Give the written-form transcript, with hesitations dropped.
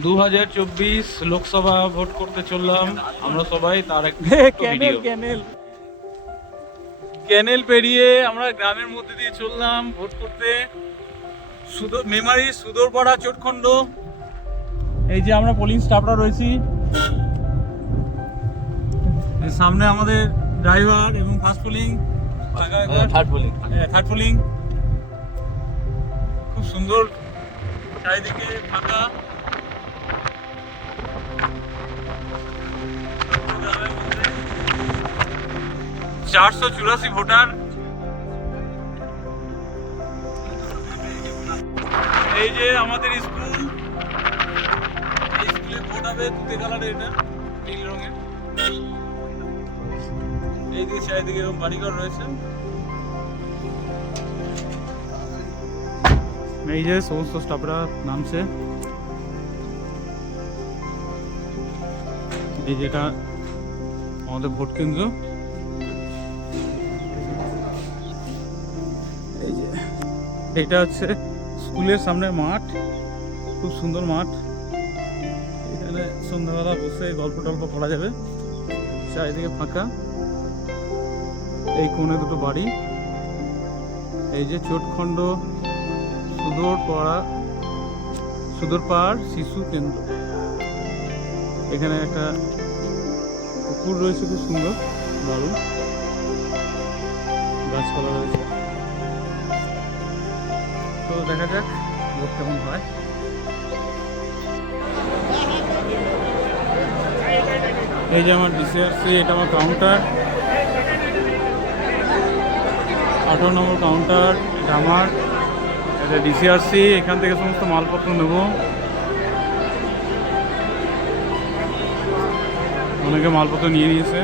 2024 Lok Sabha vote করতে চললাম আমরা সবাই, তার একটা ক্যানেল ক্যানেল পেরিয়ে আমরা গ্রামের মধ্যে দিয়ে চললাম ভোট করতে। মেমারি সুদরপাড়া চোটখণ্ড। এই যে আমরা পোলিং স্টাফরা রয়েছি, সামনে আমাদের ড্রাইভার এবং ফার্স্ট পোলিং, থার্ড পোলিং। খুব সুন্দর, চারিদিকে ফাঁকা। 484 ভোটার। এই যে আমাদের স্কুল, এই স্কুলে ভোট হবে তুতে কালারের, এটা নীল রঙের। এই দিকে চারিদিকে এরকম বাড়িঘর রয়েছে। এই যে সমস্ত স্টাফরা নামছে। এই যেটা আমাদের ভোট কেন্দ্র। এই যে এটা হচ্ছে স্কুলের সামনের মাঠ, খুব সুন্দর মাঠ। এখানে সন্ধ্যাবেলা বসে গল্প টল্প করা যাবে, চারিদিকে ফাঁকা। এই কোণে দুটো বাড়ি। এই যে চোটখণ্ড সুদরপাড় শিশু কেন্দ্র। এখানে একটা পুকুর রয়েছে, খুব সুন্দর, দারুণ, গাছপালা রয়েছে। তো দেখা যাক ভোট কেমন হয়। এই যে আমার ডিসিআরসি, এটা আমার কাউন্টার, 18 নম্বর কাউন্টার। এটা আমার, এটা ডিসিআরসি। এখান থেকে সমস্ত মালপত্র নেব। অনেকে মালপত্র নিয়ে নিয়েছে।